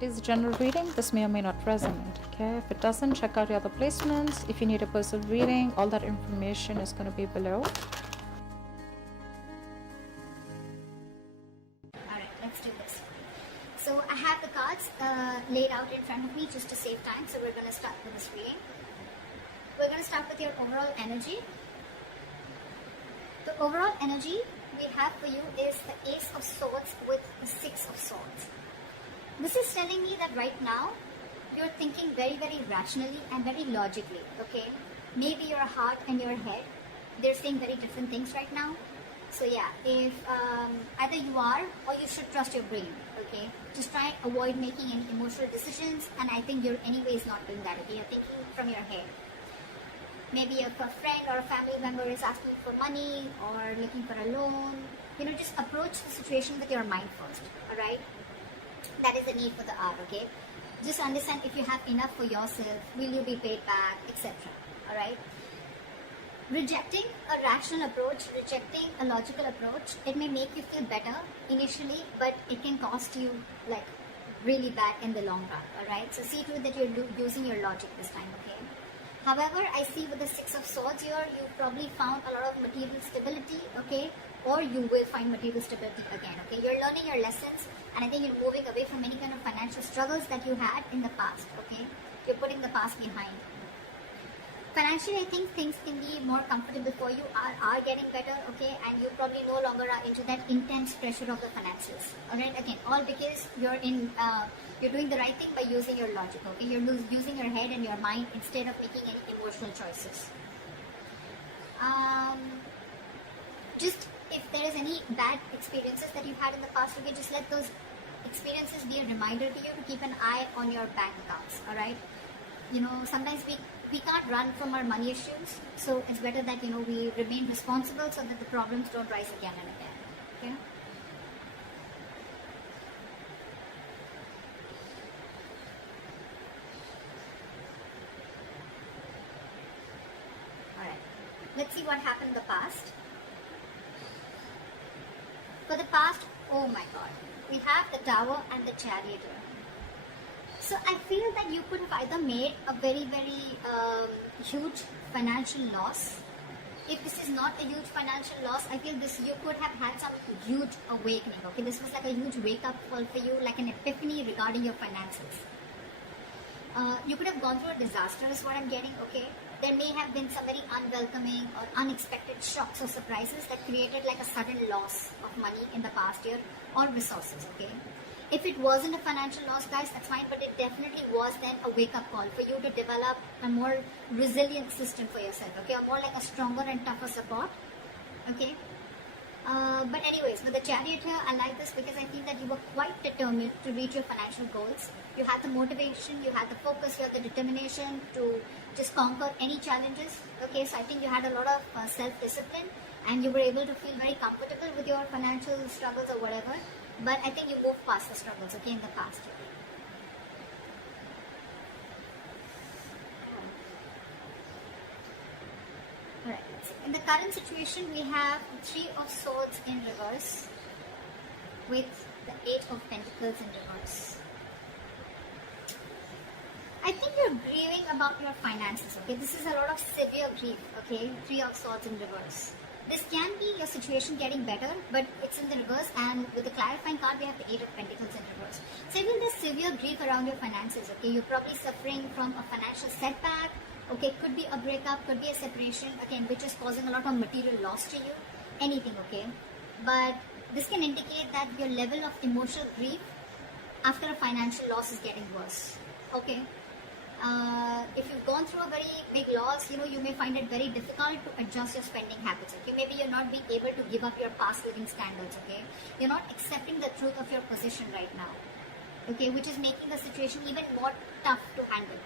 It is a general reading. This may or may not resonate. Okay, if it doesn't, check out your other placements. If you need a personal reading, all that information is going to be below. Alright, let's do this. So I have the cards laid out in front of me just to save time. So we're going to start with this reading. We're going to start with your overall energy. The overall energy we have for you is the Ace of Swords with the Six of Swords. This is telling me that right now you're thinking very, very rationally and very logically, okay? Maybe your heart and your head, they're saying very different things right now. So yeah, if either you are or you should trust your brain, okay? Just try and avoid making any emotional decisions, and I think you're anyways not doing that, okay? You're thinking from your head. Maybe a friend or a family member is asking for money or looking for a loan. You know, just approach the situation with your mind first, alright? That is the need for the hour, okay? Just understand if you have enough for yourself, will you be paid back, etc. Alright? Rejecting a rational approach, rejecting a logical approach, it may make you feel better initially, but it can cost you like really bad in the long run, alright? So see to it that you're using your logic this time, okay? However, I see with the Six of Swords here, you probably found a lot of material stability, okay? Or you will find material stability again, okay? You're learning your lessons, and I think you're moving away from any kind of financial struggles that you had in the past, okay? You're putting the past behind. Financially, I think things can be more comfortable for you, are getting better, okay? And you probably no longer are into that intense pressure of the finances, alright? Again, all because you're doing the right thing by using your logic, okay? You're using your head and your mind instead of making any emotional choices. Just if there is any bad experiences that you've had in the past, okay, just let those experiences be a reminder to you to keep an eye on your bank accounts, alright? You know, sometimes we can't run from our money issues, so it's better that, you know, we remain responsible so that the problems don't rise again and again, okay? Alright, let's see what happened in the past. For the past, oh my god, we have the Tower and the Chariot. So I feel that you could have either made a very, very huge financial loss. If this is not a huge financial loss, I feel you could have had some huge awakening, okay? This was like a huge wake-up call for you, like an epiphany regarding your finances. You could have gone through a disaster is what I'm getting, okay? There may have been some very unwelcoming or unexpected shocks or surprises that created like a sudden loss of money in the past year or resources, okay? If it wasn't a financial loss, guys, that's fine, but it definitely was then a wake-up call for you to develop a more resilient system for yourself, okay? Or more like a stronger and tougher support, okay? But anyways, with the Chariot here, I like this because I feel that you were quite determined to reach your financial goals. You had the motivation, you had the focus, you had the determination to just conquer any challenges, okay? So I think you had a lot of self-discipline, and you were able to feel very comfortable with your financial struggles or whatever. But I think you moved past the struggles, okay, in the past year. Alright, let's see. In the current situation, we have Three of Swords in reverse with the Eight of Pentacles in reverse. I think you're grieving about your finances, okay? This is a lot of severe grief, okay? Three of Swords in reverse. This can be your situation getting better, but it's in the reverse, and with the clarifying card, we have the Eight of Pentacles in reverse. So even there's severe grief around your finances, okay? You're probably suffering from a financial setback, okay? Could be a breakup, could be a separation, again, which is causing a lot of material loss to you, anything, okay? But this can indicate that your level of emotional grief after a financial loss is getting worse, okay? If you've gone through a very big loss, you know, you may find it very difficult to adjust your spending habits, okay? Maybe you're not being able to give up your past living standards, okay? You're not accepting the truth of your position right now, okay? Which is making the situation even more tough to handle.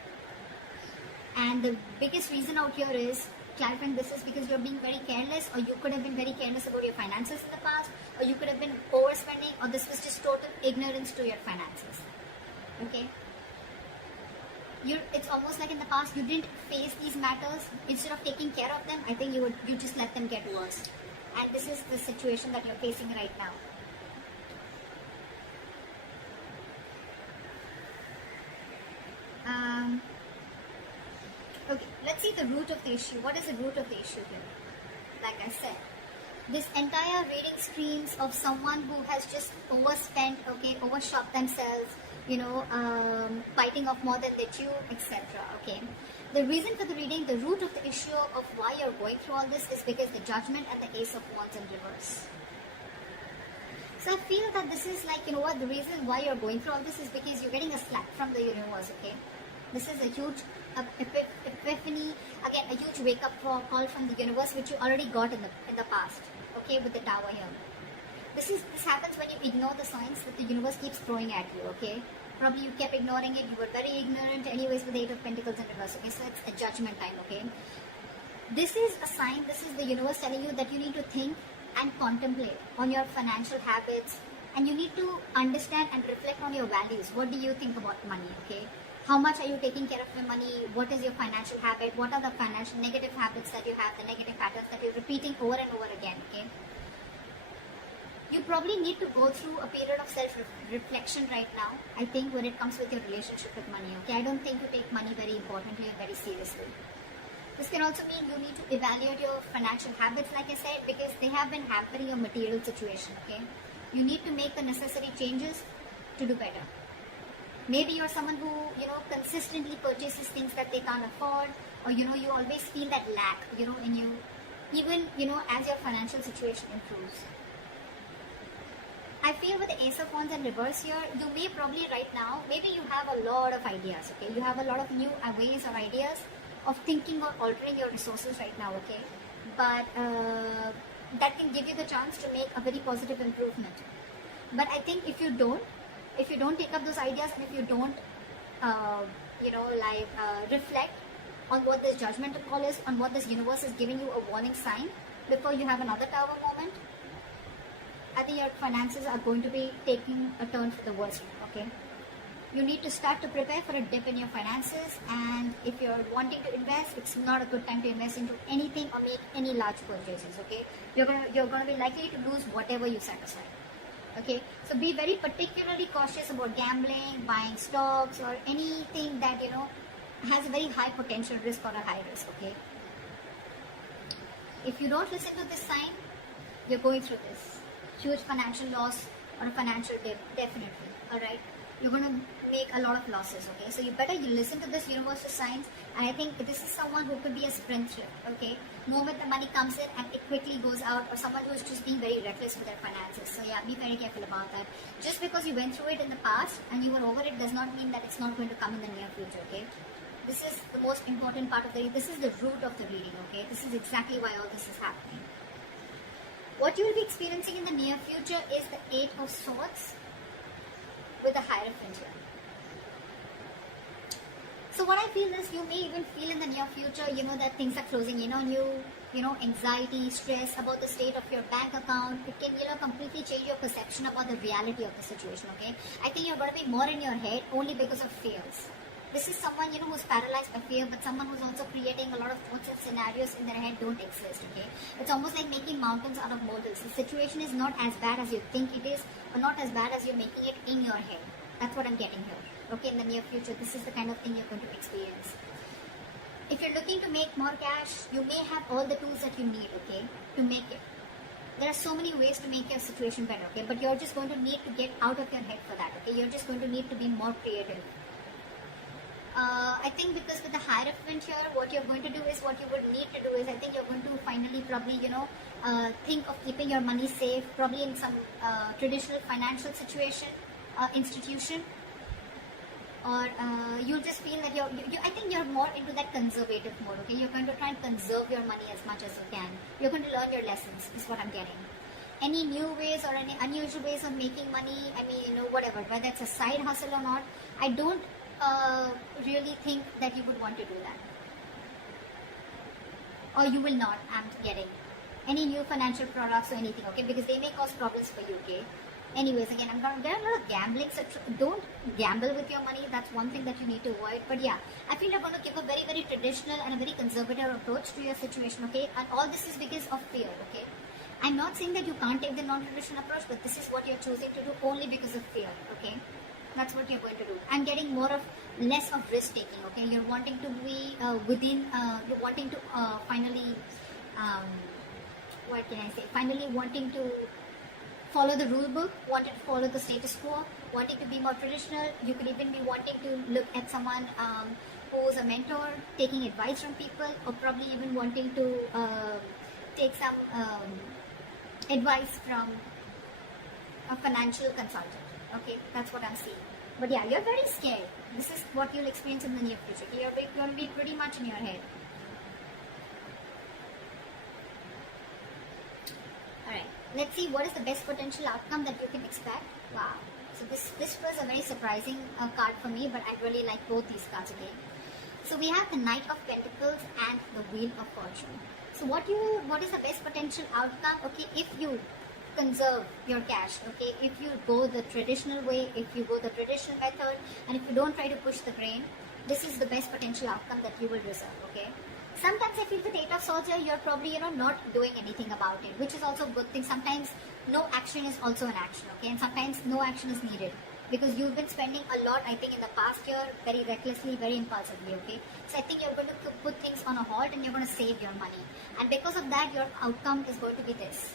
And the biggest reason out here is, clarifying this is because you're being very careless, or you could have been very careless about your finances in the past, or you could have been overspending, or this was just total ignorance to your finances, okay? It's almost like in the past you didn't face these matters. Instead of taking care of them, I think you just let them get worse. And this is the situation that you're facing right now. see the root of the issue. What is the root of the issue here? Like I said, this entire reading screams of someone who has just overspent, okay, overshot themselves, biting off more than they chew, etc. Okay. The reason for the reading, the root of the issue of why you're going through all this is because the Judgment and the Ace of Wands in reverse. So I feel that this is like, the reason why you're going through all this is because you're getting a slap from the universe, okay? This is a huge epiphany, again, a huge wake-up call from the universe, which you already got in the past, okay, with the Tower here. This happens when you ignore the signs that the universe keeps throwing at you, okay? Probably you kept ignoring it, you were very ignorant anyways with the Eight of Pentacles in reverse, okay? So it's a judgment time, okay? This is a sign, this is the universe telling you that you need to think and contemplate on your financial habits, and you need to understand and reflect on your values. What do you think about money, okay? How much are you taking care of your money? What is your financial habit? What are the financial negative habits that you have, the negative patterns that you're repeating over and over again, okay? You probably need to go through a period of self-reflection right now, I think, when it comes with your relationship with money, okay? I don't think you take money very importantly and very seriously. This can also mean you need to evaluate your financial habits, like I said, because they have been hampering your material situation, okay? You need to make the necessary changes to do better. Maybe you're someone who, consistently purchases things that they can't afford, or, you always feel that lack, in you, even, as your financial situation improves. I feel with the Ace of Wands in reverse here, you may probably right now, maybe you have a lot of ideas, okay? You have a lot of new ways or ideas of thinking or altering your resources right now, okay? But that can give you the chance to make a very positive improvement. But I think if you don't take up those ideas, and if you don't, reflect on what this judgmental call is, on what this universe is giving you a warning sign before you have another Tower moment, I think your finances are going to be taking a turn for the worse, okay? You need to start to prepare for a dip in your finances, and if you're wanting to invest, it's not a good time to invest into anything or make any large purchases, okay? You're gonna be likely to lose whatever you set aside, okay? So be very particularly cautious about gambling, buying stocks, or anything that, has a very high potential risk or a high risk, okay? If you don't listen to this sign, you're going through this huge financial loss or a financial dip, definitely, alright? You're going to make a lot of losses, okay? So you better listen to this universal signs, and I think this is someone who could be a spendthrift, okay? Moment the money comes in and it quickly goes out, or someone who's just being very reckless with their finances. So yeah, be very careful about that. Just because you went through it in the past and you were over it does not mean that it's not going to come in the near future, okay? This is the most important part of this is the root of the reading, okay? This is exactly why all this is happening. What you will be experiencing in the near future is the Eight of Swords with the Hierophant here. So what I feel is you may even feel in the near future, that things are closing in on you, anxiety, stress about the state of your bank account. It can, completely change your perception about the reality of the situation, okay? I think you're going to be more in your head only because of fears. This is someone, who's paralyzed by fear, but someone who's also creating a lot of thoughts and scenarios in their head don't exist, okay? It's almost like making mountains out of molehills. The situation is not as bad as you think it is, or not as bad as you're making it in your head. That's what I'm getting here, okay? In the near future, this is the kind of thing you're going to experience. If you're looking to make more cash, you may have all the tools that you need, okay, to make it. There are so many ways to make your situation better, okay? But you're just going to need to get out of your head for that, okay? You're just going to need to be more creative. I think because with the Hierophant here, what you're going to do is, what you would need to do is, I think you're going to finally probably, think of keeping your money safe, probably in some traditional financial situation, institution, or you'll just feel that I think you're more into that conservative mode, okay? You're going to try and conserve your money as much as you can. You're going to learn your lessons, is what I'm getting. Any new ways or any unusual ways of making money, I mean, whatever, whether it's a side hustle or not, I don't really think that you would want to do that, or you will not. I'm getting any new financial products or anything, okay, because they may cause problems for you, okay? Anyways, again, there are a lot of gambling, so don't gamble with your money. That's one thing that you need to avoid. But yeah, I feel you're going to give a very, very traditional and a very conservative approach to your situation, okay? And all this is because of fear, okay? I'm not saying that you can't take the non-traditional approach, but this is what you're choosing to do only because of fear, okay? That's what you're going to do. I'm getting less of risk taking. Okay, you're wanting to be you're wanting to finally, what can I say? Finally wanting to follow the rule book, wanting to follow the status quo, wanting to be more traditional. You could even be wanting to look at someone who's a mentor, taking advice from people, or probably even wanting to take some advice from a financial consultant. Okay, that's what I'm seeing. But yeah, you're very scared. This is what you'll experience in the near future. You're going to be pretty much in your head. Alright, let's see what is the best potential outcome that you can expect. Wow. So this was a very surprising card for me, but I really like both these cards again. So we have the Knight of Pentacles and the Wheel of Fortune. So what is the best potential outcome? Okay, if you conserve your cash, okay, if you go the traditional way, if you go the traditional method, and if you don't try to push the grain, this is the best potential outcome that you will reserve. Okay, sometimes I feel with Eight of Swords here, you're probably not doing anything about it, which is also a good thing. Sometimes no action is also an action. Okay, and sometimes no action is needed because you've been spending a lot, I think, in the past year, very recklessly, very impulsively. Okay, so I think you're going to put things on a halt and you're going to save your money, and because of that your outcome is going to be this.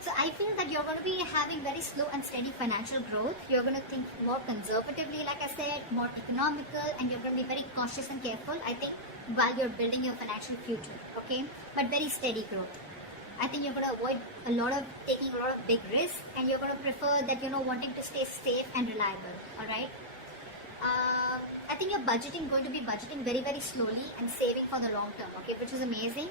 So I feel that you're going to be having very slow and steady financial growth. You're going to think more conservatively, like I said, more economical, and you're going to be very cautious and careful, I think, while you're building your financial future, okay? But very steady growth. I think you're going to avoid taking a lot of big risks, and you're going to prefer that, wanting to stay safe and reliable, alright? I think you're going to be budgeting very, very slowly and saving for the long term, okay? Which is amazing.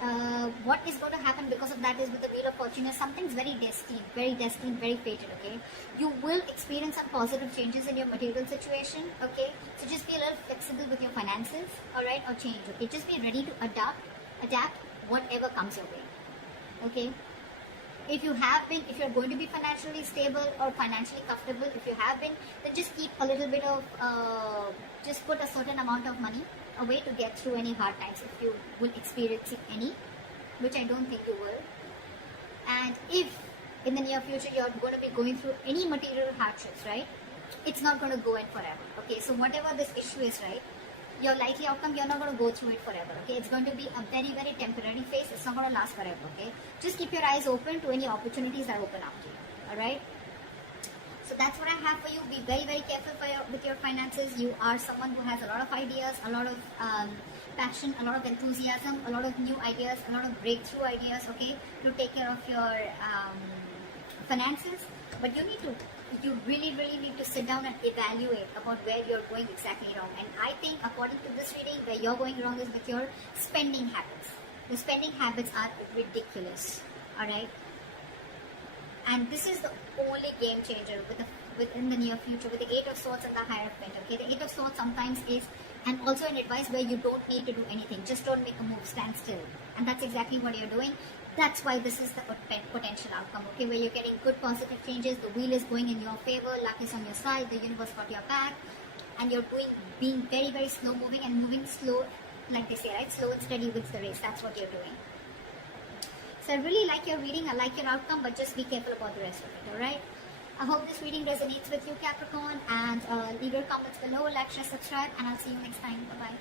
And what is going to happen because of that is with the Wheel of Fortune is something's very destined, very fated, okay? You will experience some positive changes in your material situation, okay? So just be a little flexible with your finances, alright, or change, okay? Just be ready to adapt whatever comes your way, okay? If you're going to be financially stable or financially comfortable, if you have been, then just keep a little bit of, just put a certain amount of money away to get through any hard times if you will experience any, which I don't think you will. And if in the near future you're going to be going through any material hardships, right, it's not going to go in forever, okay? So whatever this issue is, right, your likely outcome, you're not going to go through it forever, okay? It's going to be a very, very temporary phase. It's not going to last forever, okay? Just keep your eyes open to any opportunities that open up to you, alright? So that's what I have for you. Be very, very careful with your finances. You are someone who has a lot of ideas, a lot of passion, a lot of enthusiasm, a lot of new ideas, a lot of breakthrough ideas, okay, to take care of your finances. But you really, really need to sit down and evaluate about where you're going exactly wrong. And I think according to this reading, where you're going wrong is with your spending habits. The spending habits are ridiculous, alright? And this is the only game changer within the near future with the Eight of Swords and the Hierophant. Okay, the Eight of Swords sometimes is, and also an advice where you don't need to do anything. Just don't make a move, stand still. And that's exactly what you're doing. That's why this is the potential outcome, okay, where you're getting good positive changes. The wheel is going in your favor, luck is on your side, the universe got your back, and you're being very, very slow moving and moving slow, like they say, right? Slow and steady wins the race. That's what you're doing. So I really like your reading, I like your outcome, but just be careful about the rest of it, alright? I hope this reading resonates with you, Capricorn, and leave your comments below, like, share, subscribe, and I'll see you next time. Bye-bye.